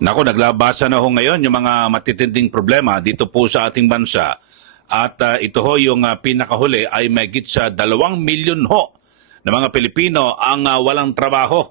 Nako, naglabasa na ho ngayon yung mga matitinding problema dito po sa ating bansa. At ito ho yung pinakahuli ay mahigit sa 2 milyon ho na mga Pilipino ang walang trabaho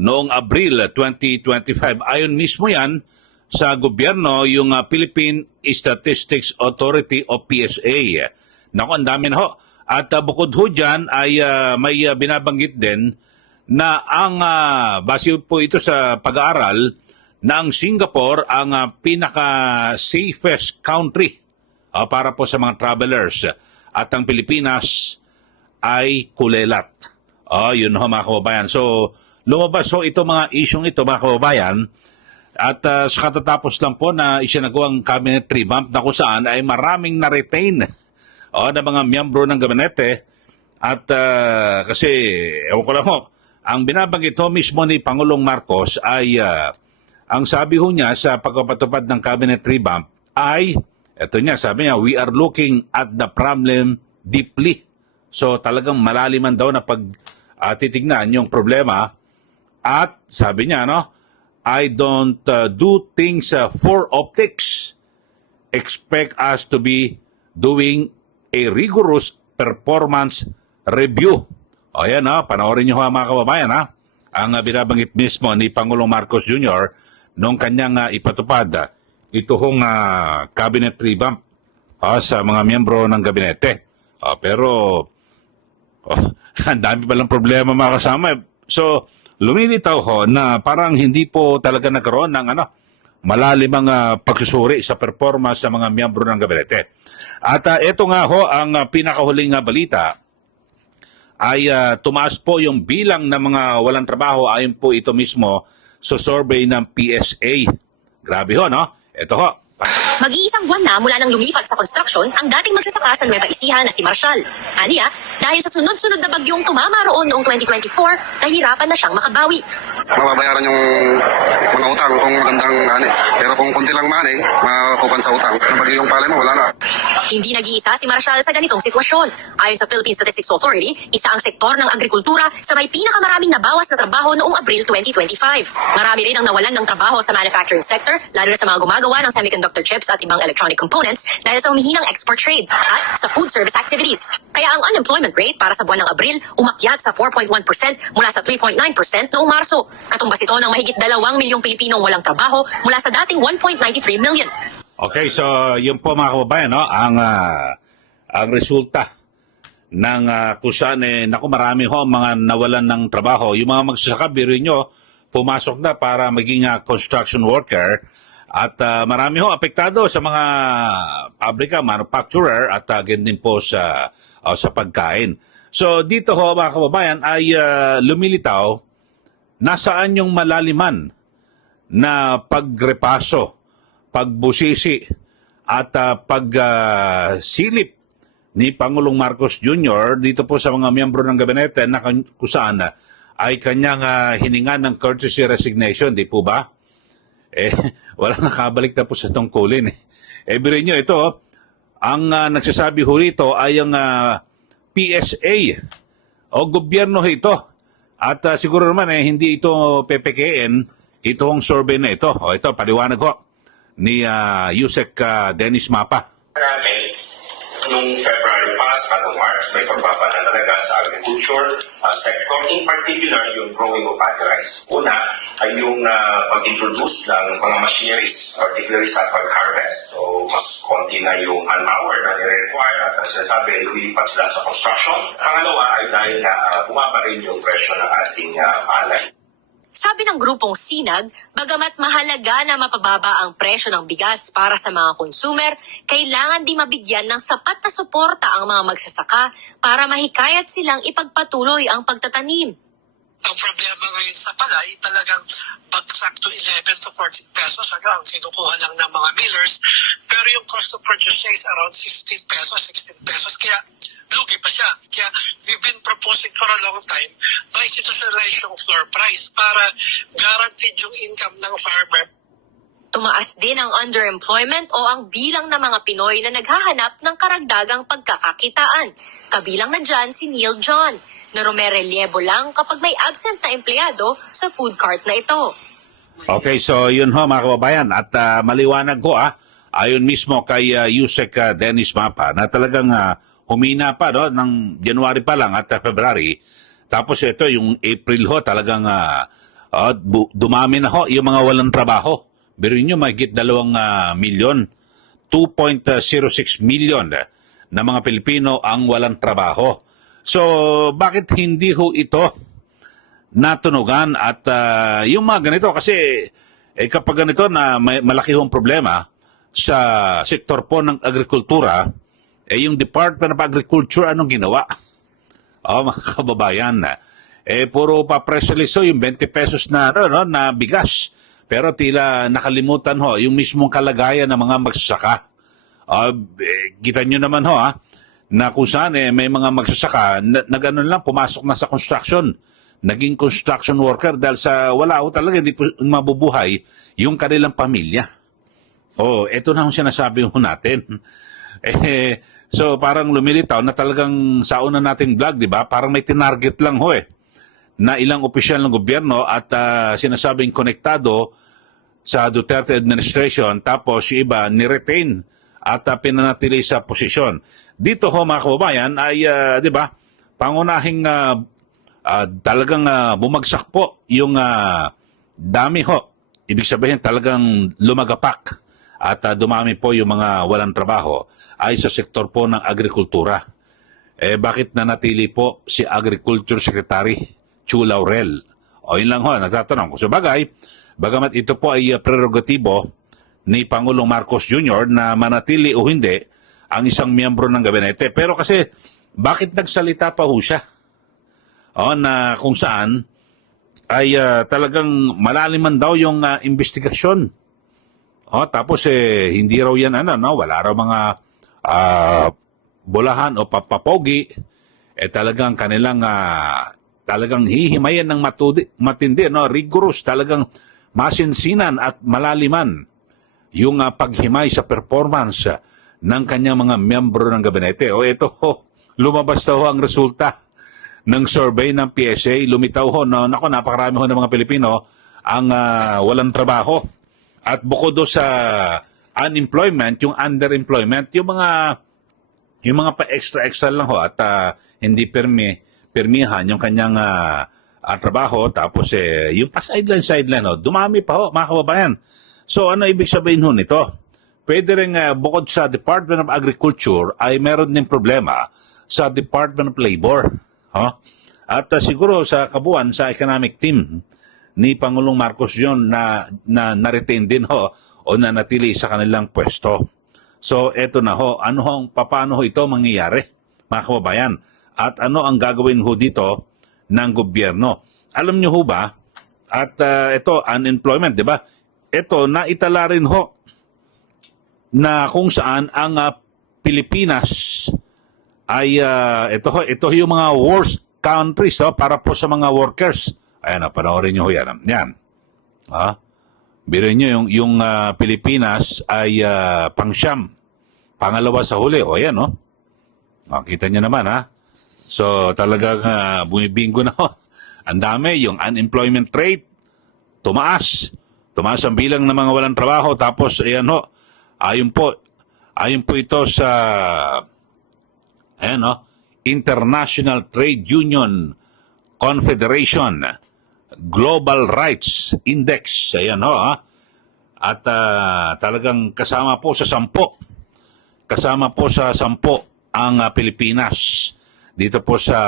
noong Abril 2025. Ayon mismo yan sa gobyerno, yung Philippine Statistics Authority o PSA. Nako, ang dami na ho. At bukod ho dyan ay may binabanggit din na ang base po ito sa pag-aaral na ang Singapore ang pinaka-safest country para po sa mga travelers at ang Pilipinas ay kulelat. Yun ho mga kababayan. So, lumabas ho ito mga isyong ito mga kababayan at sa katatapos lang po na isinagawang cabinet revamp na kung saan ay maraming na-retain na mga miyembro ng gabinete at kasi, ewan ko lang ho, ang binabanggit ho mismo ni Pangulong Marcos ay ang sabi ho niya sa pagpapatupad ng cabinet revamp ay, eto niya, sabi niya, we are looking at the problem deeply. So talagang malaliman daw na pag titignan yung problema at sabi niya, no, I don't do things for optics. Expect us to be doing a rigorous performance review. O yan, panoorin niyo mga kababayan, ang binabanggit mismo ni Pangulong Marcos Jr. nung kanyang ipatupad ito hong cabinet revamp sa mga miyembro ng gabinete. Pero ang dami palang problema mga kasama. So, lumilitaw ho na parang hindi po talaga nagkaroon ng malalimang pagsusuri sa performance sa mga miyembro ng gabinete. At ito nga ho ang pinakahuling balita ay tumaas po yung bilang ng mga walang trabaho ayon po ito mismo sa survey ng PSA. Grabe ho, no? Ito ho. Mag-iisang buwan na mula nang lumipat sa construction ang dating magsasaka sa Nueva Ecija na si Marshall. Aniya, dahil sa sunod-sunod na bagyong tumama roon noong 2024, nahirapan na siyang makabawi. Mababayaran yung mga utang kung magandang pero kung kunti lang money, makukupan sa utang. Nang bagyong palay mo, wala na. Hindi nag-iisa si Marshall sa ganitong sitwasyon. Ayon sa Philippine Statistics Authority, isa ang sektor ng agrikultura sa may pinakamaraming nabawas na trabaho noong Abril 2025. Marami rin ang nawalan ng trabaho sa manufacturing sector, lalo na sa mga gumagawa ng semiconductor chips at ibang electronic components dahil sa humihinang export trade at sa food service activities. Kaya ang unemployment rate para sa buwan ng Abril umakyat sa 4.1% mula sa 3.9% noong Marso. Katumbas ito ng mahigit 2 milyong Pilipinong walang trabaho mula sa dating 1.93 million. Okay, so yun po mga kababayan, no? Ang resulta ng kung saan naku, marami ho mga nawalan ng trabaho. Yung mga magsasaka, biro nyo, pumasok na para maging construction worker at marami ho apektado sa mga pabrika, manufacturer at din po sa pagkain. So dito ho mga kababayan ay lumilitaw nasaan yung malaliman na pagrepaso, pagbusisi at pagsilip ni Pangulong Marcos Jr. dito po sa mga miyembro ng gabinete na kung saan ay kanyang hiningan ng courtesy resignation, di po ba? Wala nakabalik na po sa tungkulin. Birin nyo, ito, ang nagsasabi ho rito ay ang PSA o gobyerno ito. At siguro naman hindi ito pepekein itong survey na ito. Ito, paliwanag ho ni Yusek Dennis Mapa. Marami, nung February past, March, may pagbaba na talaga sa agriculture sector, in particular yung growing of paddy rice. Una ay yung pag-introduce ng mga machineries, particularly sa pag-harvest. So, mas konti na yung manpower na nire-require at sinasabi, lumilipat sila sa construction. Pangalawa ay dahil bumaba rin yung presyo ng ating palay. Sabi ng grupong Sinag, bagamat mahalaga na mapababa ang presyo ng bigas para sa mga consumer, kailangan di mabigyan ng sapat na suporta ang mga magsasaka para mahikayat silang ipagpatuloy ang pagtatanim. Ang problema ngayon sa palay, talagang bagsak to 11 to 14 pesos ang kinukuha lang ng mga millers. Pero yung cost to produce is around 16 pesos, 16 pesos. Kaya lugi pa siya. Kaya we've been proposing for a long time na institutionalize yung floor price para guaranteed yung income ng farmer. Tumaas din ang underemployment o ang bilang ng mga Pinoy na naghahanap ng karagdagang pagkakakitaan. Kabilang na dyan si Neil John, na rumerelyebo lang kapag may absent na empleyado sa food cart na ito. Okay, so yun ho mga kababayan at maliwanag ko ayon mismo kay Yusek Dennis Mapa na talagang humina pa no ng January pa lang at February. Tapos ito yung April ho talagang dumami na ho yung mga walang trabaho. Biruin nyo mahigit 2 milyon, 2.06 million na mga Pilipino ang walang trabaho. So bakit hindi ho ito natunugan at yung mga ganito kasi kapag ganito na may malaki hong problema sa sektor po ng agrikultura, yung Department of Agriculture anong ginawa? Mga kababayan, puro pa press release yung 20 pesos na, na bigas. Pero tila nakalimutan ho yung mismong kalagayan ng mga magsasaka. Kita nyo naman ho na kung saan may mga magsasaka na gano'n lang pumasok na sa construction. Naging construction worker dahil sa wala ho talaga hindi po mabubuhay yung kanilang pamilya. Ito na ang sinasabi ho natin. So parang lumilitaw na talagang sa una nating vlog, di ba? Parang may tinarget lang ho na ilang opisyal ng gobyerno at sinasabing konektado sa Duterte administration tapos yung iba ni-retain at pinanatili sa posisyon. Dito ho mga kababayan ay, di ba, pangunahing talagang bumagsak po yung dami ho. Ibig sabihin talagang lumagapak at dumami po yung mga walang trabaho ay sa sektor po ng agrikultura. Bakit nanatili po si Agriculture Secretary Chu Laurel? Yun lang ho, nagtatanong ko. So bagay, bagamat ito po ay prerogatibo ni Pangulong Marcos Jr. na manatili o hindi ang isang miyembro ng gabinete. Pero kasi, bakit nagsalita pa ho siya? Na kung saan ay talagang malaliman daw yung investigasyon. Tapos hindi raw yan wala raw mga bulahan o papapogi. Talagang kanilang talagang hihimayan ng matindi, rigorous, talagang masinsinan at malaliman yung paghimay sa performance ng kanyang mga miyembro ng gabinete. Ito lumabas daw ang resulta ng survey ng PSA. Lumitaw ho, napakarami ho ng mga Pilipino ang walang trabaho. At bukod do sa unemployment, yung underemployment, yung mga pa-extra lang ho at hindi permihan yung kanyang trabaho. Tapos yung pa-sideline, dumami pa ho, mga kababayan. So ano ibig sabihin ho nito? Pwede rin bukod sa Department of Agriculture ay meron din problema sa Department of Labor. At siguro sa kabuuan sa economic team ni Pangulong Marcos Jr. na na-retain din ho o nanatili sa kanilang pwesto. So eto na ho, paano ho ito mangyayari, mga kababayan? At ano ang gagawin ho dito ng gobyerno? Alam niyo ho ba, at ito, unemployment, di ba? Ito, naitala rin ho na kung saan ang Pilipinas ay ito yung mga worst countries para po sa mga workers. Ayan, panoorin nyo yan. Yan. Biro nyo yung Pilipinas ay pang-siyam. Pangalawa sa huli. Ayan, kita nyo naman, So, talagang bumibingo na Ang dami, yung unemployment rate, tumaas. Tumaas ang bilang ng mga walang trabaho. Tapos, ayan ayon po ito sa International Trade Union Confederation Global Rights Index. Ayan At talagang kasama po sa 10 ang Pilipinas dito po sa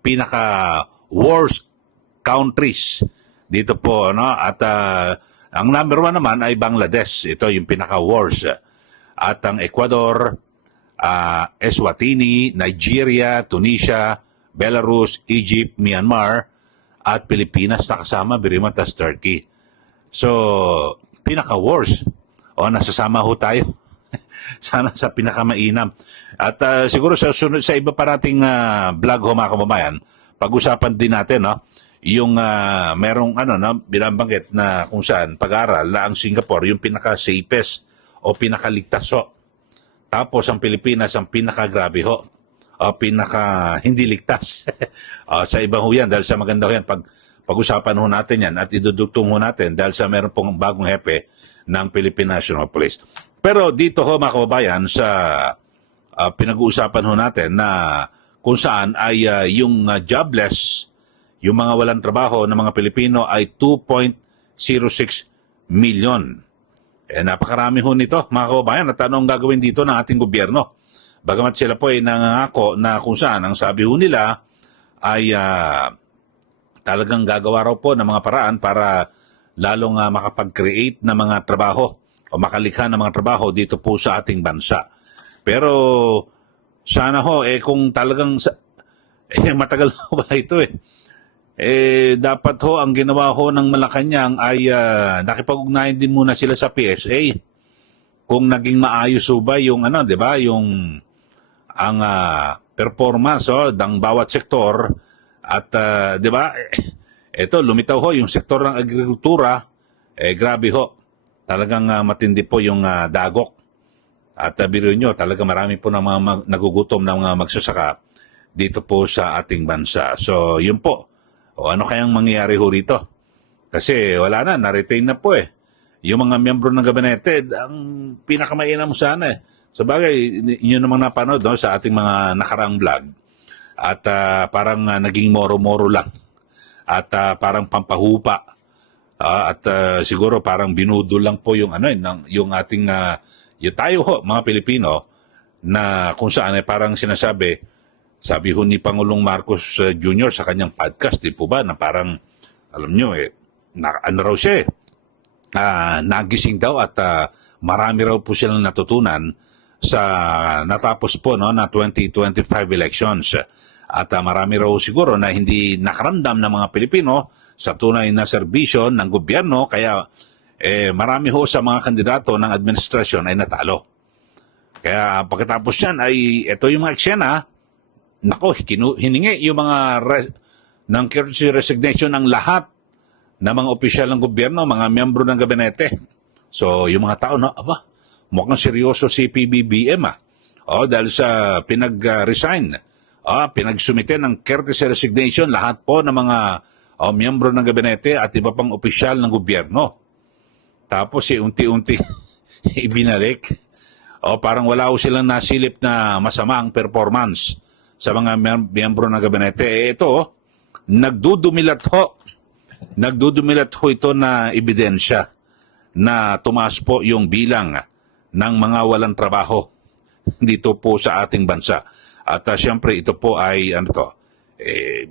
pinaka worst countries dito po at ang number 1 naman ay Bangladesh. Ito yung pinaka worst. At ang Ecuador, Eswatini, Nigeria, Tunisia, Belarus, Egypt, Myanmar, at Pilipinas na kasama, Birimatas, Turkey. So, pinaka-worst. Nasasama ho tayo. Sana sa pinakamainam. At siguro sa iba pa nating vlog ho mga kababayan, pag-usapan din natin yung merong binabanggit na kung saan pag-aral na ang Singapore yung pinaka-safest o pinakaligtas ho. Tapos ang Pilipinas ang pinaka-grabe ho. O pinaka-hindi ligtas. Sa iba ho yan dahil sa maganda ho yan pag-usapan ho natin yan at idudugtong ho natin dahil sa meron pong bagong hepe ng Philippine National Police. Pero dito ho mga kababayan sa pinag-uusapan ho natin na kung saan ay yung jobless, yung mga walang trabaho ng mga Pilipino ay 2.06 million. Napakarami ho nito mga kababayan at ano ang gagawin dito ng ating gobyerno. Bagamat sila po ay nangangako na kung saan ang sabi ho nila ay talagang gagawa raw po ng mga paraan para lalong makapag-create ng mga trabaho o makalikha ng mga trabaho dito po sa ating bansa. Pero sana ho, kung talagang matagal na ba ito dapat ho ang ginawa ho ng Malacanang ay nakipag-ugnayan din muna sila sa PSA. Kung naging maayos ho ba yung di ba, yung ang performance ng bawat sektor at di ba, ito lumitaw ho yung sektor ng agrikultura, grabe ho. Talagang matindi po yung dagok. At biro nyo, talaga marami po ng mga nagugutom ng mga magsasaka dito po sa ating bansa. So, yun po. O ano kayang mangyayari ho rito? Kasi wala na, na-retain na po Yung mga miyembro ng gabinete, ang pinakamainam sana Sa bagay, yun namang napanood sa ating mga nakaraang vlog. At parang naging moro-moro lang. At parang pampahupa. At siguro parang binudol lang po yung yung ating yung tayo ho, mga Pilipino, na kung saan parang sinasabi, sabi ho ni Pangulong Marcos Jr. sa kanyang podcast, di po ba, na parang, alam nyo ano raw siya nagising daw at marami raw po silang natutunan sa natapos po na 2025 elections. At marami raw siguro na hindi nakaramdam ng mga Pilipino sa tunay na serbisyo ng gobyerno, kaya marami ho sa mga kandidato ng administrasyon ay natalo. Kaya pagkatapos yan ay ito yung mga eksena, hiningi yung mga ng courtesy resignation ng lahat ng mga opisyal ng gobyerno, mga miyembro ng gabinete. So yung mga tao mukhang seryoso si PBBM dahil sa pinag-resign. Pinagsumite ng courtesy resignation lahat po ng mga miyembro ng gabinete at iba pang opisyal ng gobyerno. Tapos unti-unti ibinalik. Parang wala ho silang nasilip na masama ang performance sa mga miyembro ng gabinete. Ito, nagdudumilat ho ito na ebidensya na tumaas po yung bilang ng mga walang trabaho dito po sa ating bansa. At siyempre ito po ay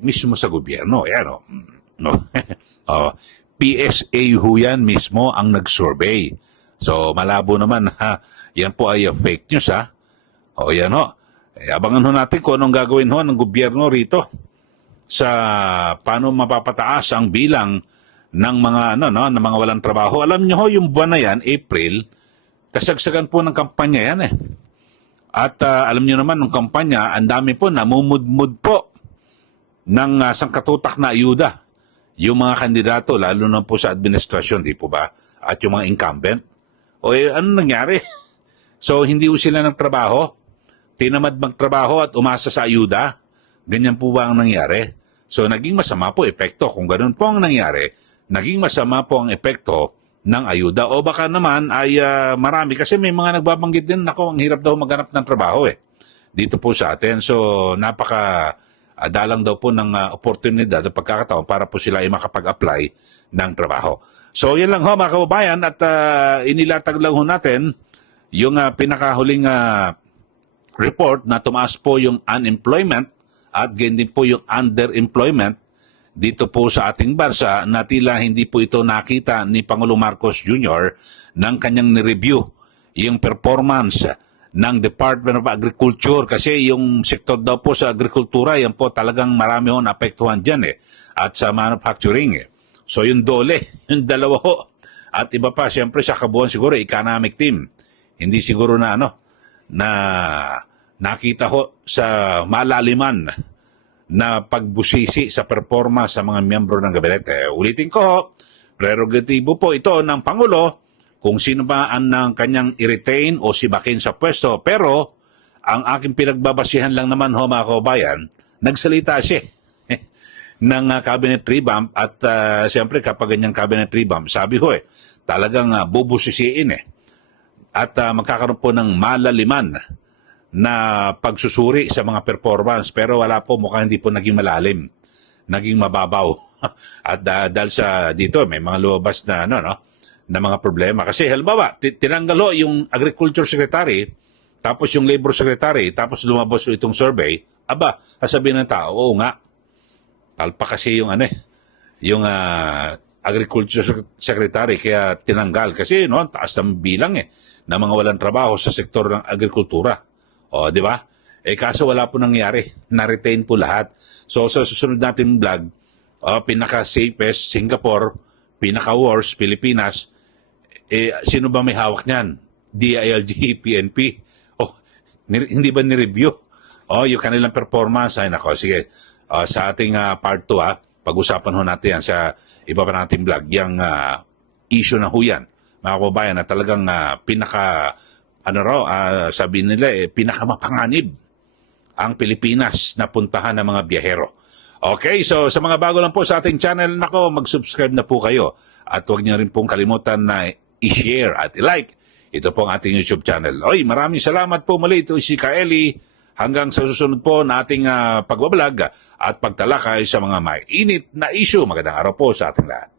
mismo sa gobyerno. PSA ho yan mismo ang nag-survey. So malabo naman yan po ay fake news yan ho. Abangan ho natin kung anong gagawin ho ng gobyerno rito sa paano mapapataas ang bilang ng mga ng mga walang trabaho. Alam niyo ho, yung buwan na yan, April, kasagsagan po ng kampanya yan At alam niyo naman, ng kampanya, ang dami po namumudmud po ng sangkatutak na ayuda. Yung mga kandidato, lalo na po sa administrasyon, di po ba? At yung mga incumbent. Ano nangyari? So, hindi po sila nagtrabaho? Tinamad magtrabaho at umasa sa ayuda? Ganyan po ba ang nangyari? So, naging masama po epekto. Kung ganun po ang nangyari, naging masama po ang epekto ng ayuda. O baka naman ay marami. Kasi may mga nagbabanggit din, ang hirap daw maghanap ng trabaho dito po sa atin. So, dalang daw po ng oportunidad at pagkakataon para po sila ay makapag-apply ng trabaho. So, yan lang ho mga kababayan at inilatag lang ho natin yung pinakahuling report na tumaas po yung unemployment at ganyan din po yung underemployment dito po sa ating bansa na tila hindi po ito nakita ni Pangulong Marcos Jr. ng kanyang ni-review yung performance ng Department of Agriculture kasi yung sektor daw po sa agrikultura yan po talagang marami ho naapektuhan dyan at sa manufacturing So yung dole, yung dalawa ho at iba pa siyempre sa kabuuan siguro economic team. Hindi siguro na na nakita ho sa malaliman na pagbusisi sa performance sa mga miyembro ng gabinete. Ulitin ko ho, prerogatibo po ito ng Pangulo kung sino ba ang kanyang i-retain o sibakin sa pwesto. Pero ang aking pinagbabasihan lang naman ho mga kababayan, nagsalita siya. ng cabinet revamp at siyempre kapag ganyang cabinet revamp, sabi ko talagang bubusisiin at magkakaroon po ng malaliman na pagsusuri sa mga performance, pero wala po, mukhang hindi po naging malalim, naging mababaw. At dahil sa dito may mga lumabas na na mga problema, kasi halimbawa tinanggalo yung agriculture secretary tapos yung labor secretary tapos lumabas itong survey, sasabihin ng tao, oo nga, talpa kasi yung yung agriculture secretary kaya tinanggal kasi taas ng bilang na mga walang trabaho sa sektor ng agrikultura. O, di ba? Kaso wala po nangyari. Na-retain po lahat. So, sa susunod natin vlog, pinaka-safest, Singapore, pinaka-worst, Pilipinas, sino ba may hawak niyan? DILG, PNP. Hindi ba ni-review? Yung kanilang performance. Ay, nako, sige. Sa ating part 2, pag-usapan ho natin yan sa iba pa nating vlog, yung issue na ho yan, mga kababayan, na talagang sabi nila, pinakamapanganib ang Pilipinas na puntahan ng mga biyahero. Okay, so sa mga bago lang po sa ating channel, mag-subscribe na po kayo. At huwag niyo rin pong kalimutan na i-share at i-like ito po ang ating YouTube channel. Maraming salamat po muli. Ito si Kaeli. Hanggang sa susunod po na ating pagbablog at pagtalakay sa mga mainit na issue. Magandang araw po sa ating lahat.